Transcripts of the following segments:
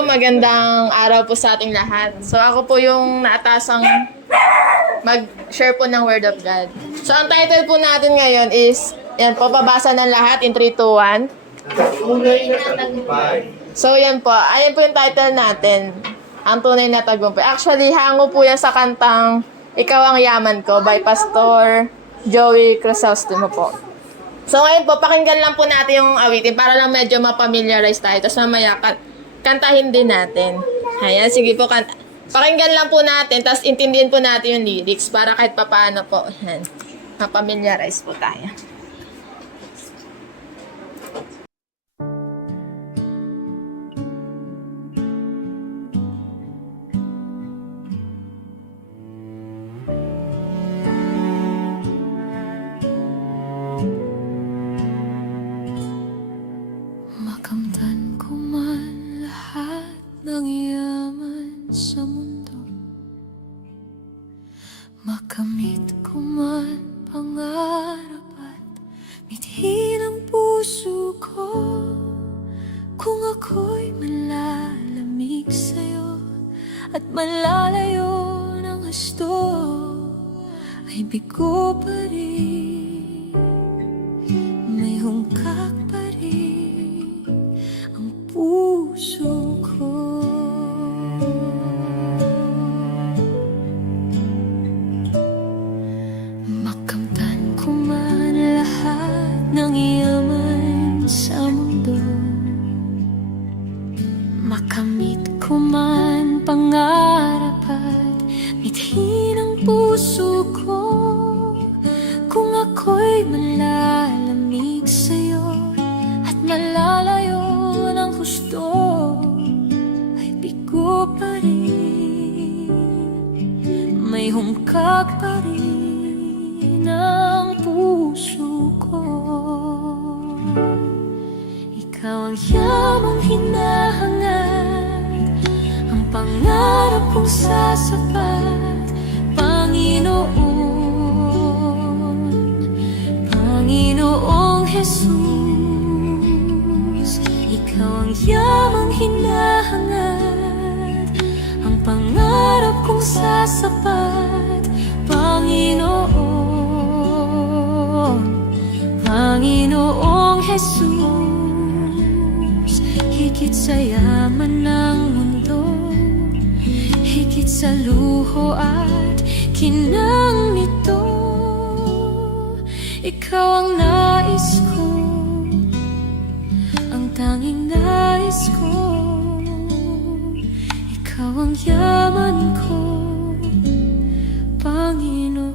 po, magandang araw po sa ating lahat. So ako po yung naatasang mag-share po ng Word of God. So ang title po natin ngayon is, yan po, pabasa ng lahat in 3, 2, 1. So yan po, ayan po yung title natin. Ang tunay na tagumpay. Actually, hango po yan sa kantang Ikaw ang Yaman Ko by Pastor Joey Crisostemo po. So ngayon po, pakinggan lang po natin yung awitin para lang medyo mapamiliarize tayo. Tapos mamaya, kantahin din natin. Ayan, sige po, pakinggan lang po natin, tapos intindihin po natin yung lyrics para kahit papaano po, ayan, mapamiliarize po tayo. Makamtan ko man lahat ng yaman sa mundo, makamit ko man pangarap at mithin ang puso ko. Kung ako'y malalamig sa'yo at malalayo ng gusto, ay bigo pa rin, may hungkak pa rin ang puso ko. Makamtan ko man lahat ng yaman sa mundo, makamit ko man pangarap at mithin ang puso ko. Kung ako'y malalamig sa'yo at malalayo ng gusto, ay bigo pa rin, may hungkak pa rin ang puso ko. Ikaw ang yamang hinahangad, ang pangarap kong sasapat, Panginoon, Panginoong Jesus. Ikaw ang yamang hinahangad, ang pangarap kong sasapat, Panginoon, Panginoong Jesus. Higit sa yaman ng mundo, higit sa luho at kinang nito, ikaw ang nais ko, ang tanging nais ko. Ikaw ang yaman ko, Panginoon.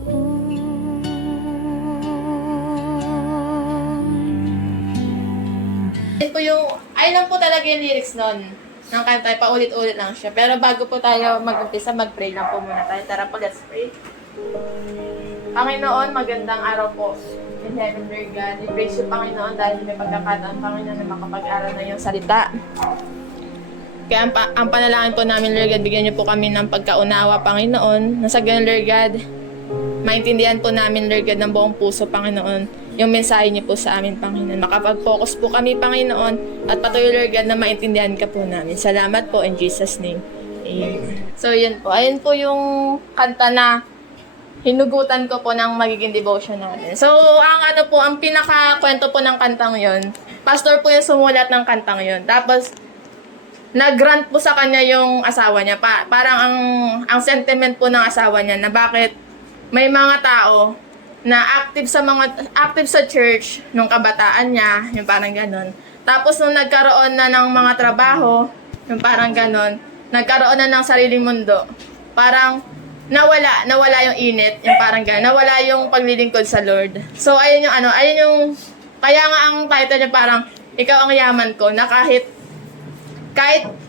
Ayun po yung, ayun lang po talaga yung lyrics nun ng kanta, paulit-ulit lang siya. Pero bago po tayo mag-umpisa, mag-pray lang po muna tayo. Tara po, let's pray. Panginoon, magandang araw po. In heaven, Lord God, we praise you, Panginoon, dahil may pagkakataon, Panginoon, na makapag-aral na yung salita. Kaya ang panalangin po namin, Lord God, bigyan niyo po kami ng pagkaunawa, Panginoon. Nasa ganun, Lord God, maintindihan po namin, Lord God, ng buong puso, Panginoon, yung mensahe niyo po sa amin, Panginoon. Makapag-focus po kami, Panginoon, at patuloy, Lord God, na maintindihan ka po namin. Salamat po, in Jesus' name. Amen. So, yun po. Ayun po yung kanta na hinugutan ko po ng magiging devotion natin. So, ang pinaka-kwento po ng kantang yon, pastor po yung sumulat ng kantang yon. Tapos, nag-grant po sa kanya yung asawa niya. Parang ang sentiment po ng asawa niya na bakit may mga tao na active sa church nung kabataan niya, yung parang ganon. Tapos, nung nagkaroon na ng mga trabaho, yung parang ganon, nagkaroon na ng sariling mundo, parang nawala yung init, yung parang gano'n, nawala yung paglilingkod sa Lord. So, ayun yung, kaya nga ang title niya parang, Ikaw ang Yaman Ko, na kahit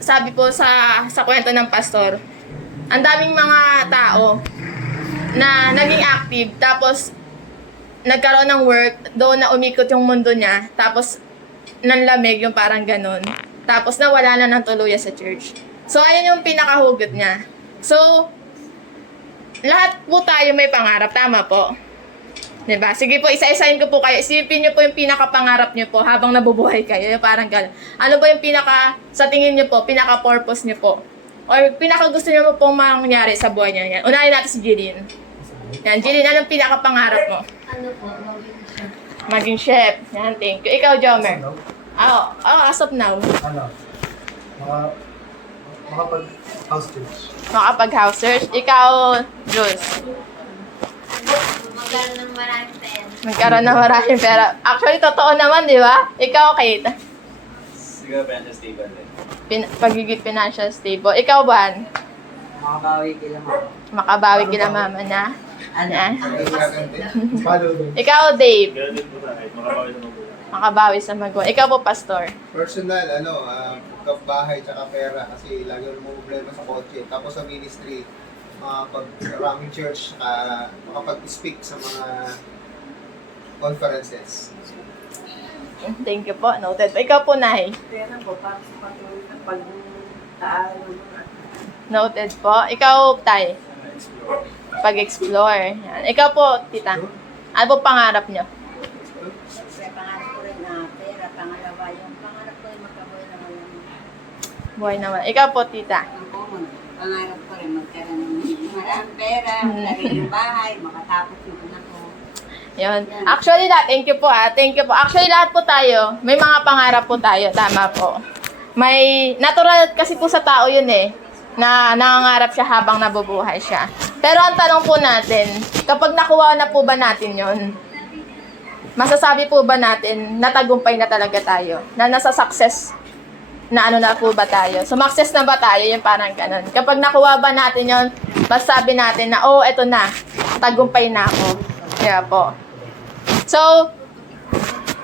sabi po sa kwento ng pastor, ang daming mga tao na naging active, tapos, nagkaroon ng work, doon na umikot yung mundo niya, tapos, nanlamig yung parang gano'n, tapos nawala na ng tuluyan sa church. So, ayun yung pinakahugot niya. So, lahat po tayo may pangarap, tama po. Diba? Sige po, isa-isahin ko po kayo. Isipin nyo po yung pinaka-pangarap nyo po habang nabubuhay kayo. Yung parang gano'n. Ano ba yung sa tingin nyo po, pinaka-purpose nyo po? Or pinaka-gusto nyo po pong mangyari sa buhay nyo? Yan. Unahin natin si Jeline. Yan, Jeline, anong pinaka-pangarap mo? Ano po, Maging chef. Yan, thank you. Ikaw, Jomer. As of now. Ano? Makapag-house stage. Makapag-house search. Ikaw, Jules. magkaroon ng maraming pera. Magkaroon ng maraming pera. Actually, totoo naman, di ba? Ikaw, Kate. Siguro financial stable din. Pagiging financial stable. Ikaw, Ban? Makabawi kila mama. Makabawi kila mama na. Ano? Na. Follow din. Ikaw, Dave. Pero din po tayo, makabawi sa magulang. Makabawi sa magulang. Ikaw po, Pastor. Personal, bahay tsaka pera kasi lagi mo problema sa kotse. Tapos sa ministry, pag-raming church, makapag-speak sa mga conferences. Thank you po. Noted. Ikaw po, Nay. Pera po, para sa patuloy ng pag-aaral ng mga Noted po. Ikaw, Tay. Pag-explore. Yan. Ikaw po, Tita. Ano po pangarap nyo? Kaya pangarap ko rin na pera, pangalawa, yung pangarap ko rin magkabuhay na walang Buhay naman. Ikaw po, Tita. pangarap ko rin magkaroon ng maraming pera, sariling bahay, makatapos yung anak ko. Yun. Actually, thank you po Thank you po. Actually, lahat po tayo, may mga pangarap po tayo. Tama po. May, natural kasi po sa tao yun na nangangarap siya habang nabubuhay siya. Pero ang tanong po natin, kapag nakuha na po ba natin yun, masasabi po ba natin natagumpay na talaga tayo? Na nasa success na ano na po ba tayo? Sumakses na ba tayo? Yung parang ganun. Kapag nakuha ba natin yun, masasabi natin na, oh, eto na, tagumpay na ako. Kaya po. So,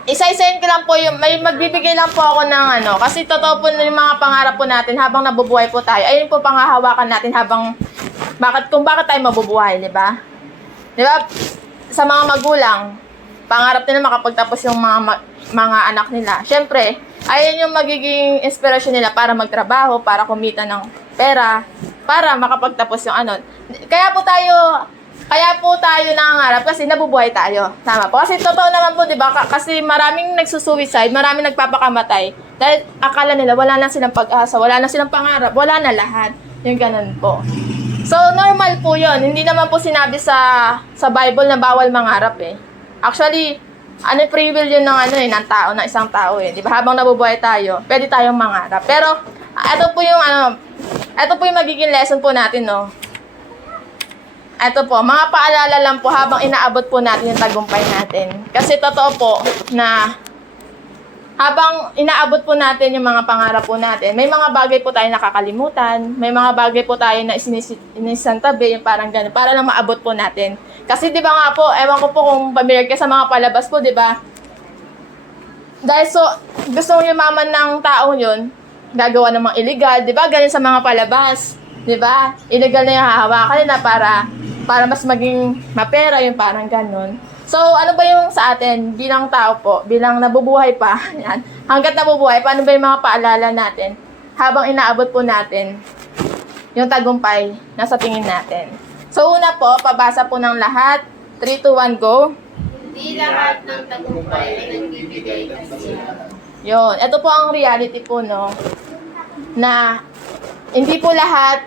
isa-isahin ko lang po yung, may magbibigay lang po ako ng kasi totoo po na yung mga pangarap po natin habang nabubuhay po tayo. Ayun po panghahawakan natin habang, kung bakit tayo mabubuhay, di ba? Di ba? Sa mga magulang, pangarap nila makapagtapos yung mga anak nila. Siyempre, ayun yung magiging inspirasyon nila para magtrabaho, para kumita ng pera, para makapagtapos yung Kaya po tayo nangangarap kasi nabubuhay tayo. Tama po. Kasi totoo naman po, di ba? Kasi maraming nagsusuicide, maraming nagpapakamatay. Dahil akala nila wala na silang pag-asa, wala na silang pangarap, wala na lahat. Yung ganun po. So, normal po yun. Hindi naman po sinabi sa Bible na bawal mangarap Actually, free will yun ng tao, ng isang tao Di ba? Habang nabubuhay tayo, pwede tayong mangarap. Pero, ito po yung magiging lesson po natin, Ito po, mga paalala lang po habang inaabot po natin yung tagumpay natin. Kasi totoo po na habang inaabot po natin yung mga pangarap po natin, may mga bagay po tayo nakakalimutan, may mga bagay po tayo na isinisantabi, yung parang gano'n, para lang maabot po natin. Kasi di ba nga po, ewan ko po kung familiar ka sa mga palabas po, di ba? Dahil gusto yumaman ng taong yun, gagawa ng mga illegal, di ba? Ganyan sa mga palabas, di ba? Illegal na yung hahawakan nila para mas maging mapera, yung parang ganun. So, ano ba yung sa atin bilang tao po, bilang nabubuhay pa, yan, hanggat nabubuhay pa, ano ba yung mga paalala natin habang inaabot po natin yung tagumpay na sa tingin natin. So, una po, pabasa po ng lahat. 3, 2, 1, go. Di lahat ng tagumpay ay nagbibigay ng siya. Yun. Ito po ang reality po, na hindi po lahat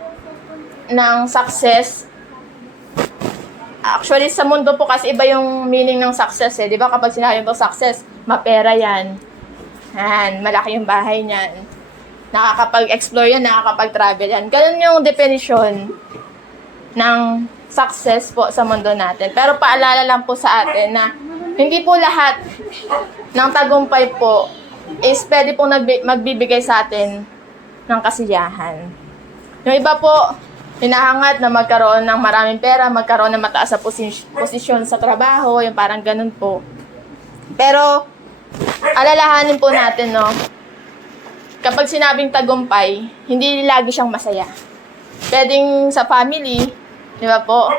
ng success. Actually, sa mundo po kasi iba yung meaning ng success Di ba kapag sinabi po success, mapera yan. Malaki yung bahay niyan. Nakakapag-explore yan, nakakapag-travel yan. Ganun yung definition ng success po sa mundo natin. Pero paalala lang po sa atin na hindi po lahat ng tagumpay po is pwede pong magbibigay sa atin ng kasiyahan. Yung iba po, hinahangat na magkaroon ng maraming pera, magkaroon ng mataas na posisyon sa trabaho, yung parang ganun po. Pero, alalahanin po natin, kapag sinabing tagumpay, hindi lagi siyang masaya. Pwedeng sa family, di ba po,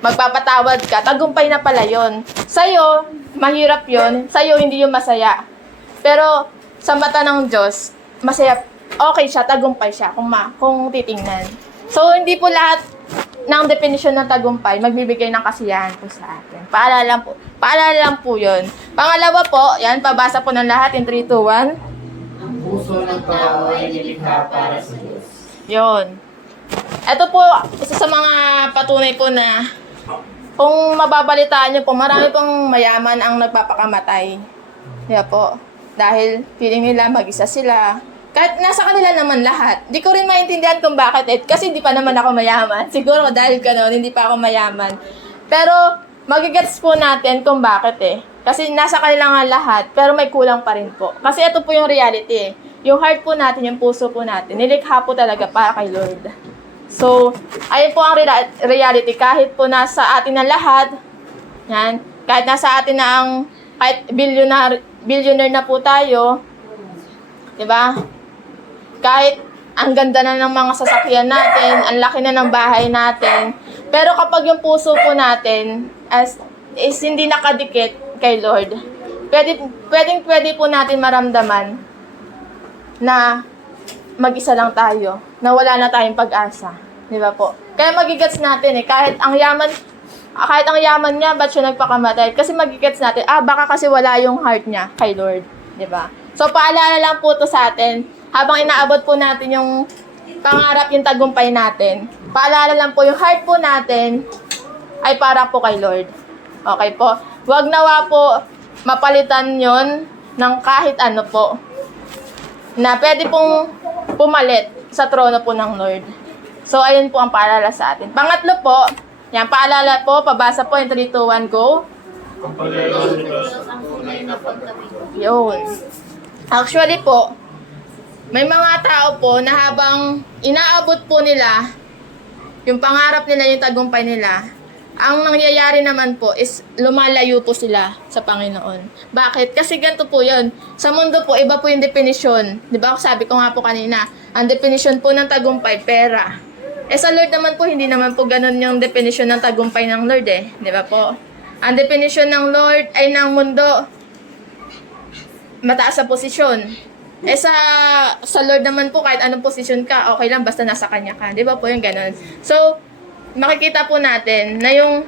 magpapatawad ka, tagumpay na pala yun. Sa'yo, mahirap yun, sa'yo hindi yung masaya. Pero, sa mata ng Diyos, masaya, okay siya, tagumpay siya, kung titingnan. So, hindi po lahat ng definisyon ng tagumpay, magbibigay ng kasiyahan po sa atin. Paalala lang po yun. Pangalawa po, yan, pabasa po ng lahat in 3, 2, 1. Ang puso ng tao ay nilikha para sa Diyos. Yun. Ito po, isa sa mga patunay po na kung mababalitaan nyo po, marami pong mayaman ang nagpapakamatay. Kaya po, dahil feeling nila mag-isa sila. Kahit nasa kanila naman lahat. Di ko rin maintindihan kung bakit kasi hindi pa naman ako mayaman. Siguro dahil gano'n, hindi pa ako mayaman. Pero magigets po natin kung bakit Kasi nasa kanila nga lahat, pero may kulang pa rin po. Kasi ito po yung reality Yung heart po natin, yung puso po natin, nilikha po talaga para kay Lord. So, ayun po ang reality. Kahit po nasa atin na lahat, yan, kahit nasa atin na kahit billionaire na po tayo, di ba? Kahit ang ganda na ng mga sasakyan natin, ang laki na ng bahay natin, pero kapag yung puso po natin is hindi nakadikit kay Lord, pwede po natin maramdaman na mag-isa lang tayo, na wala na tayong pag-asa. Di ba po? Kaya magigets natin kahit ang yaman niya, ba't siya nagpakamatay? Kasi magigets natin, baka kasi wala yung heart niya kay Lord. Di ba? So, paalala lang po to sa atin, habang inaabot po natin yung pangarap, yung tagumpay natin, paalala lang po, yung heart po natin ay para po kay Lord. Okay po? Huwag nawa po mapalitan yon ng kahit ano po, na pwede pong pumalit sa trono po ng Lord. So, ayun po ang paalala sa atin. Pangatlo po, yan, paalala po, pabasa po, yung 3, 2, 1, go. Ang paglalaman ng Diyos ang tunay na pagkabigo. Yun. Actually po, may mga tao po na habang inaabot po nila, yung pangarap nila, yung tagumpay nila, ang nangyayari naman po is lumalayo po sila sa Panginoon. Bakit? Kasi ganito po yun. Sa mundo po, iba po yung definisyon. Di ba? Sabi ko nga po kanina, ang definisyon po ng tagumpay, pera. Sa Lord naman po, hindi naman po ganun yung definisyon ng tagumpay ng Lord Di ba po? Ang definisyon ng Lord ay ng mundo, mataas sa posisyon. Sa Lord naman po, kahit anong posisyon ka, okay lang, basta nasa Kanya ka. Di ba po yung ganun? So, makikita po natin na yung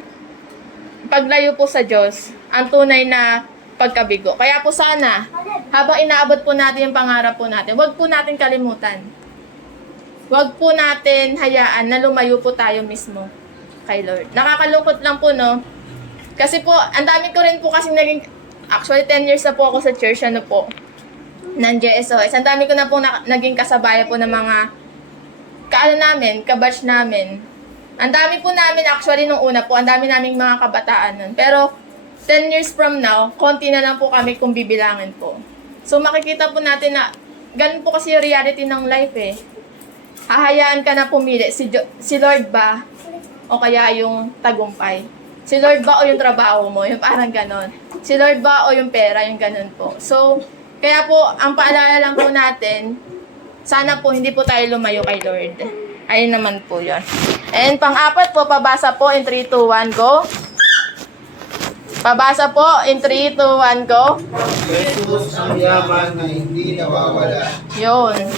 paglayo po sa Diyos, ang tunay na pagkabigo. Kaya po sana, habang inaabot po natin yung pangarap po natin, huwag po natin kalimutan. Huwag po natin hayaan na lumayo po tayo mismo kay Lord. Nakakalungkot lang po, no? Kasi po, ang dami ko rin po kasing actually 10 years na po ako sa church, ng JSOS. Ang dami ko na po naging kasabaya po ng mga kabatch namin. Ang dami po namin actually nung una po, ang dami naming mga kabataan nun. Pero 10 years from now, konti na lang po kami kung bibilangin po. So makikita po natin na ganun po kasi yung reality ng life Hahayaan ka na pumili, si Lord ba o kaya yung tagumpay? Si Lord ba o yung trabaho mo? Yung parang ganon. Si Lord ba o yung pera? Yung ganon po. So, kaya po, ang paalala lang po natin, sana po hindi po tayo lumayo kay Lord. Ayun naman po yun. And pang-apat po, pabasa po in 3, 2, 1, go. Pabasa po in 3, 2, 1, go. Jesus ang yaman na hindi nawawala. Yun.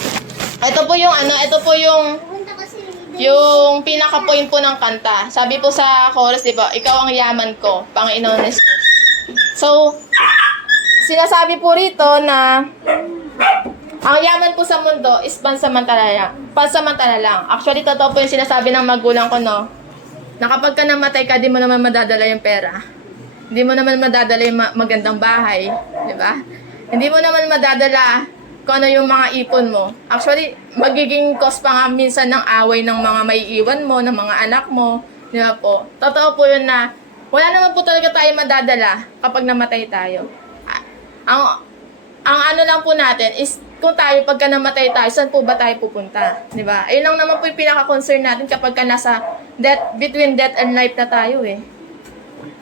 Ito po yung pinaka-point po ng kanta. Sabi po sa chorus, di ba, ikaw ang yaman ko, Panginoon Jesus. So, sinasabi po rito na ang yaman po sa mundo is pansamantala lang. Actually, totoo po yung sinasabi ng magulang ko, no? Na kapag ka namatay ka, di mo naman madadala yung pera. Hindi mo naman madadala yung magandang bahay. Di ba? Hindi mo naman madadala kung ano yung mga ipon mo. Actually, magiging cause pa nga minsan ng away ng mga maiiwan mo, ng mga anak mo. Di ba po? Totoo po yun na wala naman po talaga tayo madadala kapag namatay tayo. Ang ano lang po natin is kung tayo, pagka namatay tayo, saan po ba tayo pupunta? Di ba? Ayun lang naman po yung pinaka-concern natin kapag ka nasa between death and life na tayo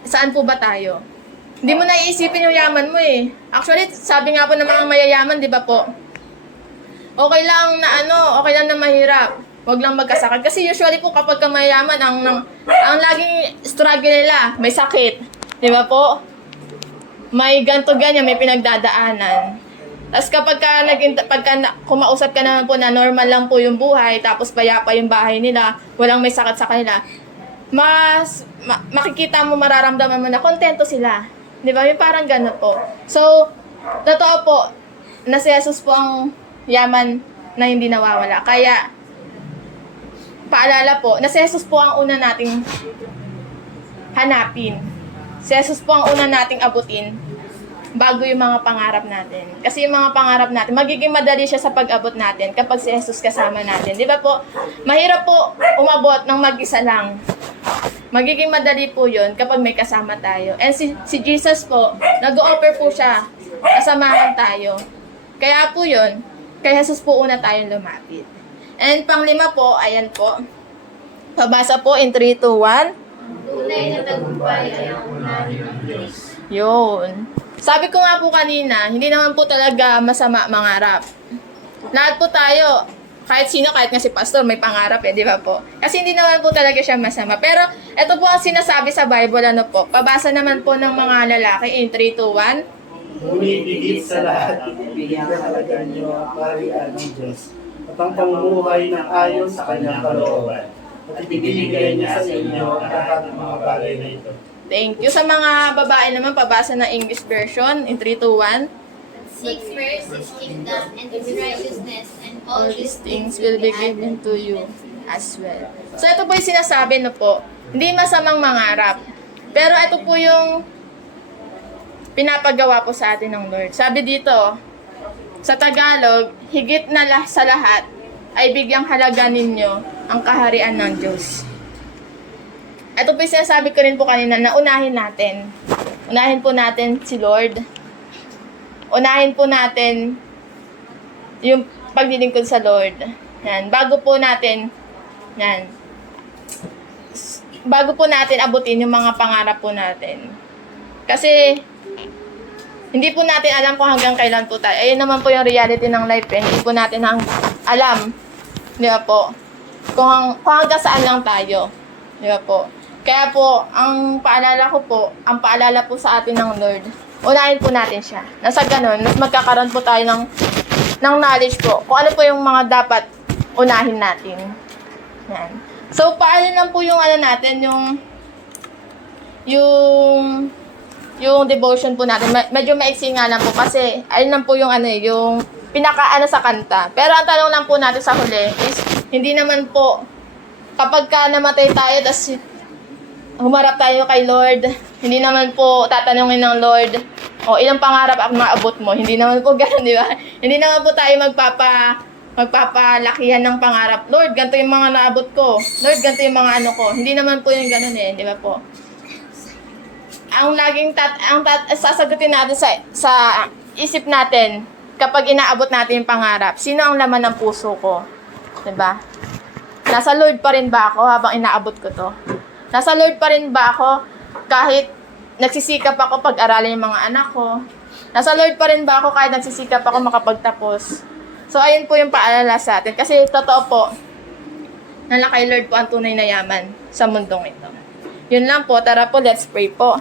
Saan po ba tayo? Hindi mo naiisipin yung yaman mo Actually, sabi nga po ng mga mayayaman, di ba po? Okay lang na mahirap. Huwag lang magkasakit. Kasi usually po kapag ka mayayaman, ang laging struggle nila, may sakit. Di ba po? May ganto ganyan, may pinagdadaanan. Tapos kapag kumausap ka naman po na normal lang po yung buhay, tapos payapa yung bahay nila, walang may sakit sa kanila, makikita mo, mararamdaman mo na kontento sila. Di ba? Yung parang gano'n po. So, totoo po, na si Jesus po ang yaman na hindi nawawala. Kaya, paalala po, na si Jesus po ang una nating hanapin. Si Jesus po ang una nating abutin bago yung mga pangarap natin. Kasi yung mga pangarap natin, magiging madali siya sa pag-abot natin kapag si Jesus kasama natin. Di ba po? Mahirap po umabot ng mag-isa lang. Magiging madali po yun kapag may kasama tayo. And si Jesus po, nag-offer po siya, kasamahan tayo. Kaya po yun, kay Jesus po una tayong lumapit. And panglima po, ayan po. Pabasa po in 3, 2, 1. Tunay na tagumpay ay ang unahin ng Diyos. Yun. Sabi ko nga po kanina, hindi naman po talaga masama mangarap. Lahat po tayo, kahit sino, kahit nga si pastor, may pangarap di ba po? Kasi hindi naman po talaga siya masama. Pero, ito po ang sinasabi sa Bible, ano po, pabasa naman po ng mga lalaki in 3, 2, 1. Ngunit higit sa lahat, bigyan talaga niyo ang kaharian ng Diyos at ang pamumuhay ng ayon sa kanyang kalooban. At ibibigay niya sa inyo ang lahat ng mga bagay na ito. Thank you. Sa mga babae naman, pabasa ng English version in 3, 2, 1. Seek first His kingdom and His righteousness, and All these things will be given to you as well. So, ito po yung sinasabi, no po. Hindi masamang mangarap. Pero ito po yung pinapagawa po sa atin ng Lord. Sabi dito, sa Tagalog, higit na sa lahat ay bigyang halaga ninyo ang kaharian ng Diyos. Ito po yung sinasabi ko rin po kanina na unahin natin. Unahin po natin si Lord. Unahin po natin yung paglilingkod sa Lord. Yan. Bago po natin abutin yung mga pangarap po natin. Kasi hindi po natin alam kung hanggang kailan po tayo. Ayun naman po yung reality ng life. Hindi po natin alam. Di ba po? Kung hanggang saan lang tayo. Di ba po? Kaya po, ang paalala po sa atin ng Lord, unahin po natin siya. Nasa ganun, mas magkakaroon po tayo ng knowledge po. Kung ano po yung mga dapat unahin natin. Yan. So, paano lang po yung natin, yung devotion po natin. Medyo maiksi nga lang po kasi ayun lang po yung yung pinaka sa kanta. Pero ang tanong lang po natin sa huli is hindi naman po kapag ka namatay tayo tas humarap tayo kay Lord, hindi naman po tatanungin ng Lord, ilang pangarap ang maabot mo. Hindi naman po gano'n, di ba? Hindi naman po tayo magpapalakihan ng pangarap. Lord, ganito yung mga naabot ko. Lord, ganito yung mga ko. Hindi naman po yung gano'n di ba po? Ang laging sasagutin natin sa isip natin kapag inaabot natin yung pangarap, sino ang laman ng puso ko? Diba? Nasa Lord pa rin ba ako habang inaabot ko to? Nasa Lord pa rin ba ako kahit nagsisikap ako pag-aralin yung mga anak ko? Nasa Lord pa rin ba ako kahit nagsisikap ako makapagtapos? So, ayun po yung paalala sa atin. Kasi totoo po, na kay Lord po ang tunay na yaman sa mundong ito. Yun lang po. Tara po, let's pray po.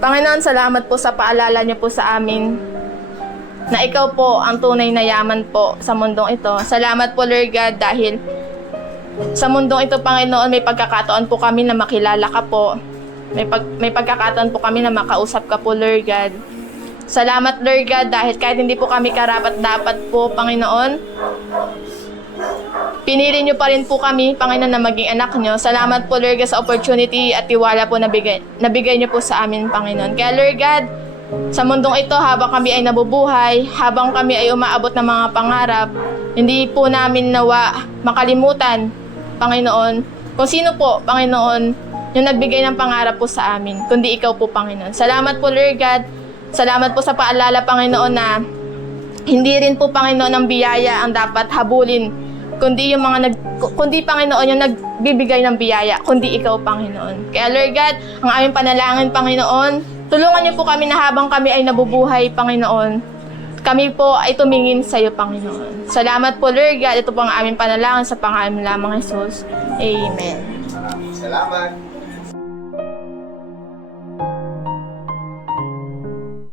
Panginoon, salamat po sa paalala niyo po sa amin na ikaw po ang tunay na yaman po sa mundong ito. Salamat po, Lord God, dahil sa mundong ito, Panginoon, may pagkakataon po kami na makilala ka po. May pagkakataon po kami na makausap ka po, Lord God. Salamat, Lord God, dahil kahit hindi po kami karapat-dapat po, Panginoon, pinili niyo pa rin po kami, Panginoon, na maging anak niyo. Salamat po, Lord God, sa opportunity at tiwala po na nabigay niyo po sa amin, Panginoon. Kaya, Lord God, sa mundong ito, habang kami ay nabubuhay, habang kami ay umaabot ng mga pangarap, hindi po namin nawa makalimutan, Panginoon, kung sino po, Panginoon, yung nagbigay ng pangarap po sa amin, kundi ikaw po, Panginoon. Salamat po, Lord God. Salamat po sa paalala, Panginoon, na hindi rin po, Panginoon, ang biyaya ang dapat habulin, kundi kundi Panginoon yung nagbibigay ng biyaya, kundi ikaw, Panginoon. Kaya, Lord God, ang aming panalangin, Panginoon, tulungan niyo po kami na habang kami ay nabubuhay, Panginoon, kami po ay tumingin sa iyo, Panginoon. Salamat po, Lord God. Ito po ang aming panalangin sa pangalan lamang, Jesus. Amen. Salamat.